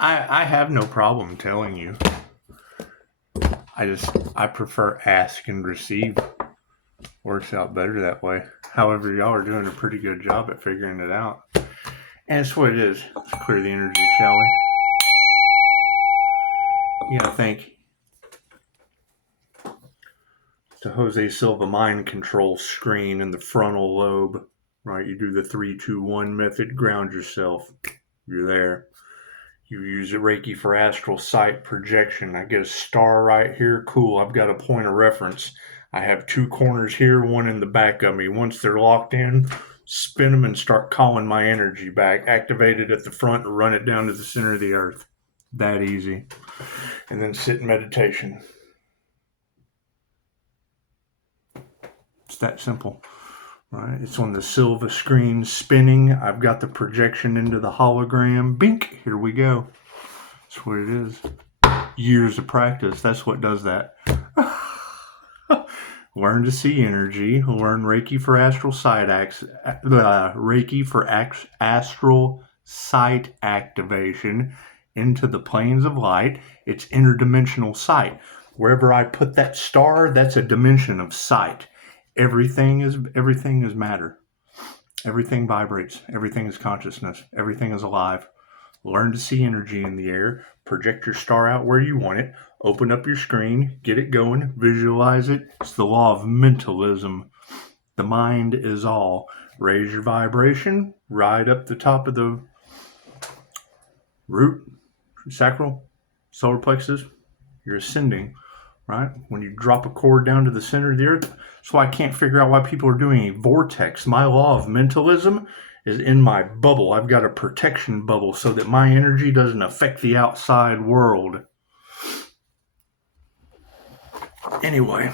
I have no problem telling you. I prefer ask and receive. Works out better that way. However, y'all are doing a pretty good job at figuring it out. And it's what it is. Let's clear the energy, shall we? You gotta think. The Jose Silva mind control screen in the frontal lobe, right? You do the 3-2-1 method, ground yourself. You're there. You use a Reiki for astral sight projection. I get a star right here. Cool. I've got a point of reference. I have two corners here, one in the back of me. Once they're locked in, spin them and start calling my energy back. Activate it at the front and run it down to the center of the earth. That easy. And then sit in meditation. It's that simple. Right? It's on the Silva screen spinning. I've got the projection into the hologram. Bink! Here we go. That's what it is. Years of practice. That's what does that. Learn to see energy. Learn Reiki for astral sight astral sight activation into the planes of light. It's interdimensional sight. Wherever I put that star, that's a dimension of sight. Everything is matter. Everything vibrates. Everything is consciousness. Everything is alive. Learn to see energy in the air. Project your star out where you want it. Open up your screen. Get it going. Visualize it. It's the law of mentalism. The mind is all. Raise your vibration right up the top of the root, sacral, solar plexus. You're ascending. Right? When you drop a cord down to the center of the earth, that's why I can't figure out why people are doing a vortex. My law of mentalism is in my bubble. I've got a protection bubble so that my energy doesn't affect the outside world. Anyway,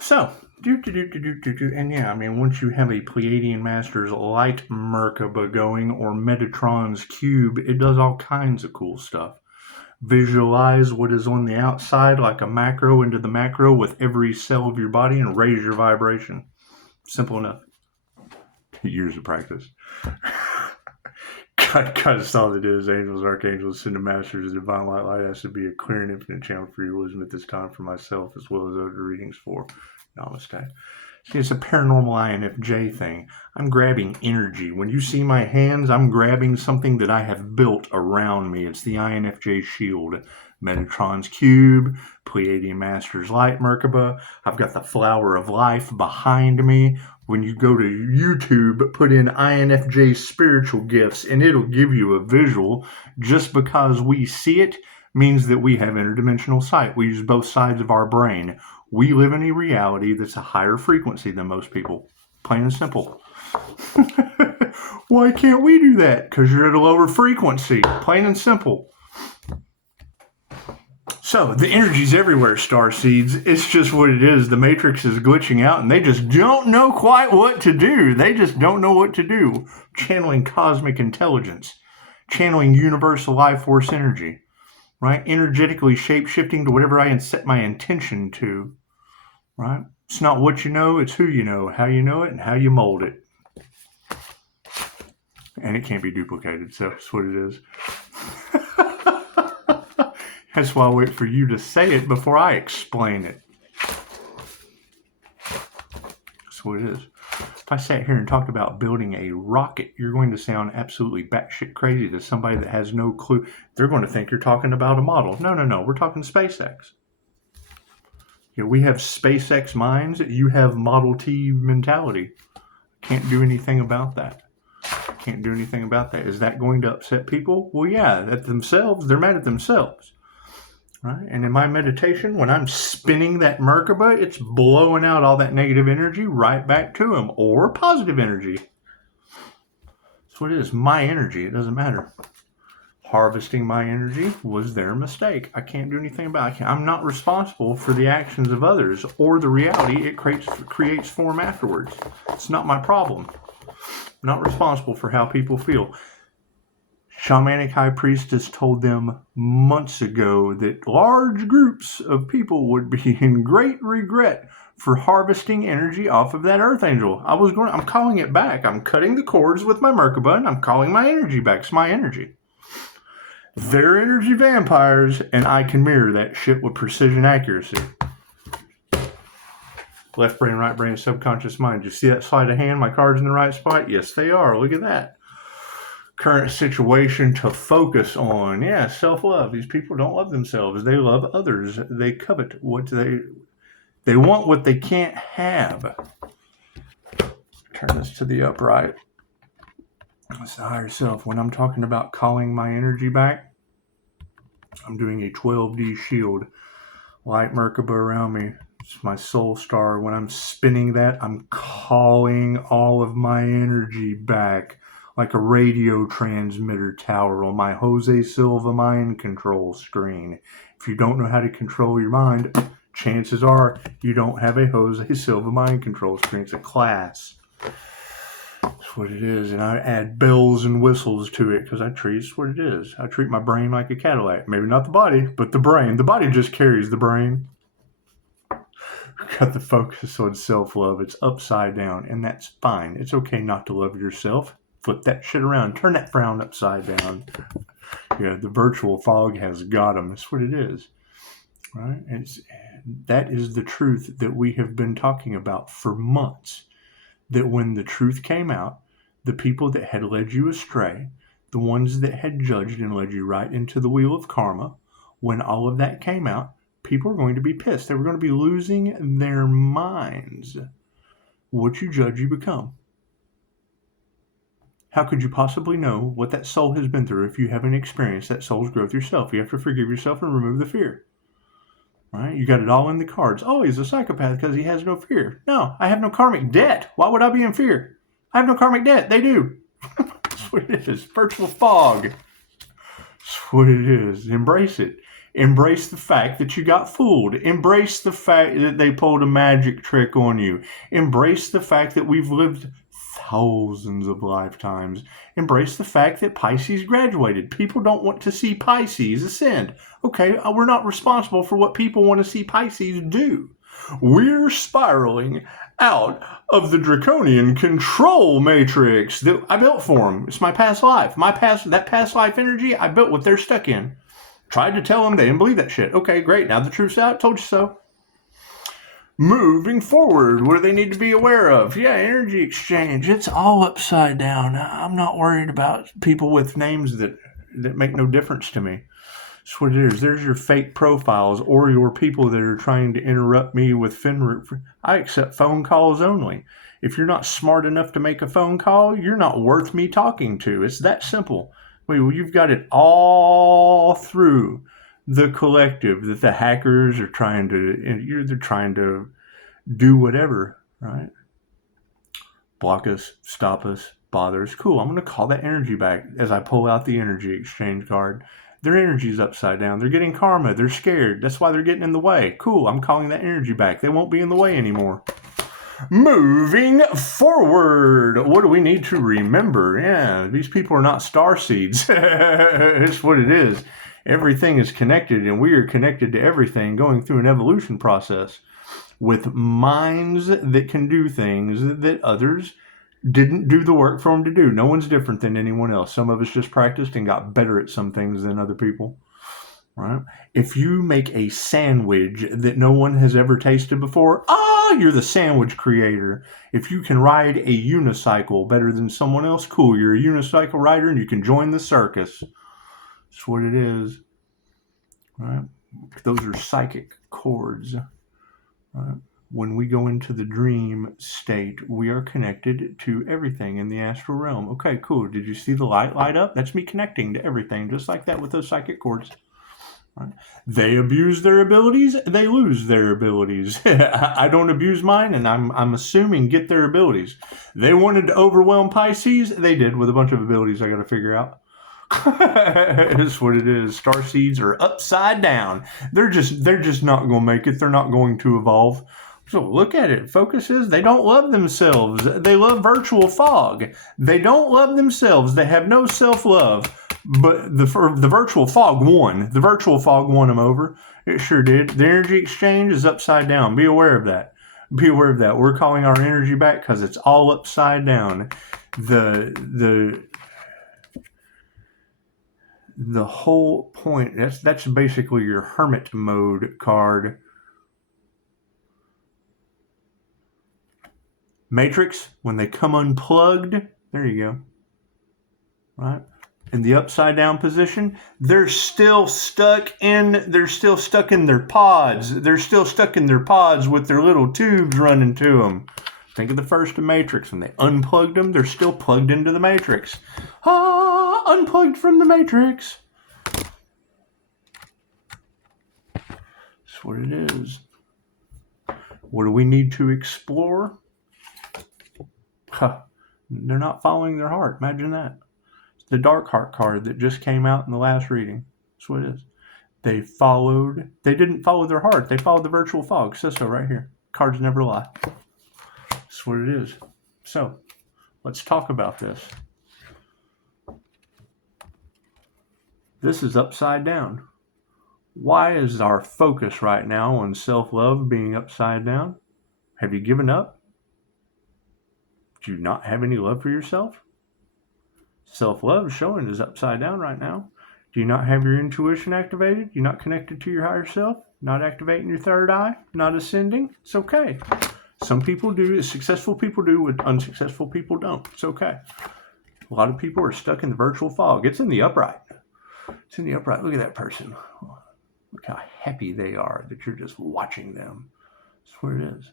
so, and yeah, I mean, once you have a Pleiadian Master's light Merkaba going or Metatron's cube, it does all kinds of cool stuff. Visualize what is on the outside like a macro into the macro with every cell of your body and raise your vibration. Simple enough. Years of practice. God is all it is. Angels, archangels, ascended masters, divine light has to be a clear and infinite channel for your wisdom at this time for myself as well as other readings for Namaste. See, it's a paranormal INFJ thing. I'm grabbing energy. When you see my hands, I'm grabbing something that I have built around me. It's the INFJ shield. Metatron's cube, Pleiadian Master's light Merkaba. I've got the flower of life behind me. When you go to YouTube, put in INFJ spiritual gifts, and it'll give you a visual. Just because we see it means that we have interdimensional sight. We use both sides of our brain. We live in a reality that's a higher frequency than most people. Plain and simple. Why can't we do that? Because you're at a lower frequency. Plain and simple. So, the energy's everywhere, starseeds. It's just what it is. The Matrix is glitching out, and they just don't know quite what to do. They just don't know what to do. Channeling cosmic intelligence. Channeling universal life force energy. Right? Energetically shape-shifting to whatever I set my intention to. Right? It's not what you know, it's who you know, how you know it, and how you mold it. And it can't be duplicated, so that's what it is. That's why I wait for you to say it before I explain it. That's what it is. If I sat here and talked about building a rocket, you're going to sound absolutely batshit crazy to somebody that has no clue. They're going to think you're talking about a model. No. We're talking SpaceX. You know, we have SpaceX minds. You have Model T mentality. Can't do anything about that. Can't do anything about that. Is that going to upset people? Well, yeah. At themselves, they're mad at themselves. Right? And in my meditation, when I'm spinning that Merkaba, it's blowing out all that negative energy right back to them, or positive energy. That's what it is. My energy. It doesn't matter. Harvesting my energy was their mistake. I can't do anything about it. I'm not responsible for the actions of others or the reality it creates form afterwards. It's not my problem. I'm not responsible for how people feel. Shamanic High Priestess told them months ago that large groups of people would be in great regret for harvesting energy off of that Earth Angel. I'm calling it back. I'm cutting the cords with my Merkaba and I'm calling my energy back. It's my energy. They're energy vampires, and I can mirror that shit with precision accuracy. Left brain, right brain, subconscious mind. You see that sleight of hand? My card's in the right spot? Yes, they are. Look at that. Current situation to focus on. Yeah, self-love. These people don't love themselves. They love others. They covet what they want what they can't have. Turn this to the upright. It's the higher self. When I'm talking about calling my energy back, I'm doing a 12D shield. Light Merkaba around me. It's my soul star. When I'm spinning that, I'm calling all of my energy back like a radio transmitter tower on my Jose Silva mind control screen. If you don't know how to control your mind, chances are you don't have a Jose Silva mind control screen. It's a class. That's what it is. And I add bells and whistles to it because it's what it is. I treat my brain like a Cadillac. Maybe not the body, but the brain. The body just carries the brain. Got the focus on self-love. It's upside down, and that's fine. It's okay not to love yourself. Flip that shit around. Turn that frown upside down. Yeah, the virtual fog has got them. That's what it is. Right? That is the truth that we have been talking about for months. That when the truth came out, the people that had led you astray, the ones that had judged and led you right into the wheel of karma, when all of that came out, people were going to be pissed. They were going to be losing their minds. What you judge, you become. How could you possibly know what that soul has been through if you haven't experienced that soul's growth yourself? You have to forgive yourself and remove the fear. Right? You got it all in the cards. Oh, he's a psychopath because he has no fear. No, I have no karmic debt. Why would I be in fear? I have no karmic debt. They do. That's what it is. Virtual fog. That's what it is. Embrace it. Embrace the fact that you got fooled. Embrace the fact that they pulled a magic trick on you. Embrace the fact that we've lived thousands of lifetimes. Embrace the fact that Pisces graduated. People don't want to see Pisces ascend. Okay, we're not responsible for what people want to see Pisces do. We're spiraling out of the draconian control matrix that I built for them. It's my past life. That past life energy, I built what they're stuck in. Tried to tell them, they didn't believe that shit. Okay, great. Now the truth's out. Told you so. Moving forward, what do they need to be aware of? Yeah, energy exchange. It's all upside down. I'm not worried about people with names that make no difference to me. That's what it is. There's your fake profiles or your people that are trying to interrupt me with Finroot. I accept phone calls only. If you're not smart enough to make a phone call, you're not worth me talking to. It's that simple. Well, you've got it all through the collective that the hackers are trying to, they're trying to do whatever, right? Block us, stop us, bother us. Cool, I'm going to call that energy back as I pull out the energy exchange card. Their energy's upside down. They're getting karma. They're scared. That's why they're getting in the way. Cool, I'm calling that energy back. They won't be in the way anymore. Moving forward, what do we need to remember? Yeah, these people are not star seeds. It's what it is. Everything is connected, and we are connected to everything, going through an evolution process with minds that can do things that others didn't do the work for them to do. No one's different than anyone else. Some of us just practiced and got better at some things than other people. Right? If you make a sandwich that no one has ever tasted before, you're the sandwich creator. If you can ride a unicycle better than someone else, cool, you're a unicycle rider and you can join the circus. That's what it is. Right? Those are psychic cords. Right? When we go into the dream state, we are connected to everything in the astral realm. Okay, cool. Did you see the light up? That's me connecting to everything, just like that with those psychic cords. Right? They abuse their abilities, they lose their abilities. I don't abuse mine, and I'm assuming get their abilities. They wanted to overwhelm Pisces, they did with a bunch of abilities I got to figure out. It's what it is. Star seeds are upside down. They're just not going to make it. They're not going to evolve. So look at it. Focus is they don't love themselves. They love virtual fog. They don't love themselves. They have no self-love. But the virtual fog won. The virtual fog won them over. It sure did. The energy exchange is upside down. Be aware of that. Be aware of that. We're calling our energy back because it's all upside down. The the whole point, that's basically your hermit mode card. Matrix, when they come unplugged, there you go. Right? In the upside down position, they're still stuck in their pods. They're still stuck in their pods with their little tubes running to them. Think of the first Matrix. When they unplugged them, they're still plugged into the Matrix. Unplugged from the Matrix. That's what it is. What do we need to explore? They're not following their heart. Imagine that. It's the Dark Heart card that just came out in the last reading. That's what it is. They didn't follow their heart. They followed the virtual fog. It says so right here. Cards never lie. That's what it is. So, let's talk about this. This is upside down. Why is our focus right now on self-love being upside down? Have you given up? Do you not have any love for yourself? Self-love showing is upside down right now. Do you not have your intuition activated? You're not connected to your higher self? Not activating your third eye? Not ascending? It's okay. Some people do, successful people do, what unsuccessful people don't. It's okay. A lot of people are stuck in the virtual fog. It's in the upright. It's in the upright. Look at that person. Look how happy they are that you're just watching them. That's where it is.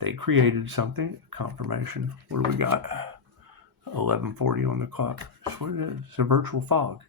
They created something, confirmation. What do we got? 11:40 on the clock. That's what it is. It's a virtual fog.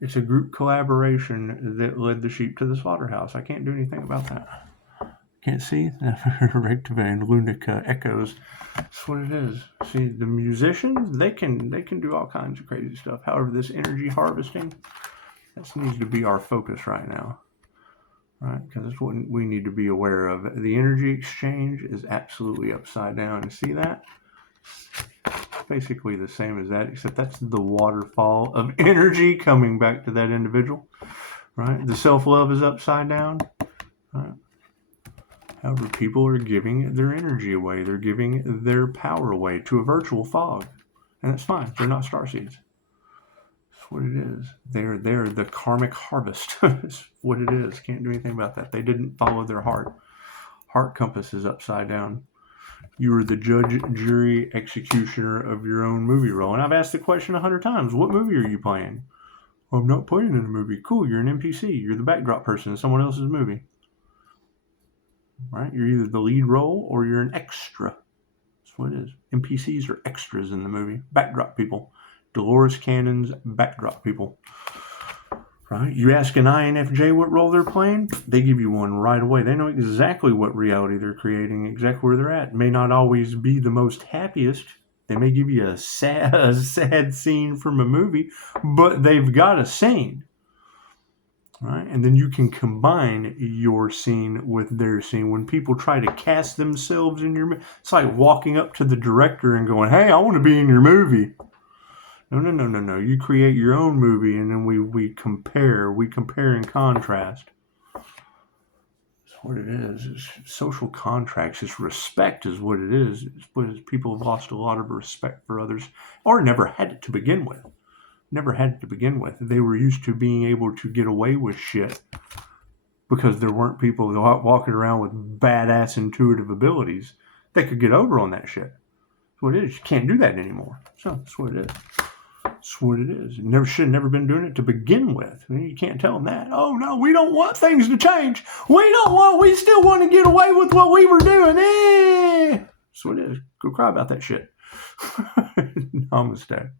It's a group collaboration that led the sheep to the slaughterhouse. I can't do anything about that. Can't see? Rectiva and Lunica echoes. That's what it is. See, the musicians, they can do all kinds of crazy stuff. However, this energy harvesting, that needs to be our focus right now. Right? Because that's what we need to be aware of. The energy exchange is absolutely upside down. You see that? It's basically the same as that, except that's the waterfall of energy coming back to that individual. Right? The self-love is upside down. Right? However, people are giving their energy away. They're giving their power away to a virtual fog. And that's fine. They're not starseeds. What it is. They're the karmic harvest. It's what it is. Can't do anything about that. They didn't follow their heart. Heart compass is upside down. You are the judge, jury, executioner of your own movie role. And I've asked the question 100 times. What movie are you playing? Well, I'm not playing in a movie. Cool. You're an NPC. You're the backdrop person in someone else's movie. Right? You're either the lead role or you're an extra. That's what it is. NPCs are extras in the movie. Backdrop people. Dolores Cannon's backdrop people. Right? You ask an INFJ what role they're playing, they give you one right away. They know exactly what reality they're creating, exactly where they're at. It may not always be the most happiest. They may give you a sad scene from a movie, but they've got a scene. Right? And then you can combine your scene with their scene. When people try to cast themselves in your movie, it's like walking up to the director and going, hey, I want to be in your movie. No. You create your own movie, and then we compare. We compare and contrast. That's what it is. It's social contracts. It's respect is what it is. It's what it is. People have lost a lot of respect for others, or never had it to begin with. They were used to being able to get away with shit because there weren't people walking around with badass intuitive abilities. They could get over on that shit. That's what it is. You can't do that anymore. So that's what it is. That's what it is. You should have never been doing it to begin with. I mean, you can't tell them that. Oh, no, we don't want things to change. We still want to get away with what we were doing. That's what it is. Go cry about that shit. Namaste.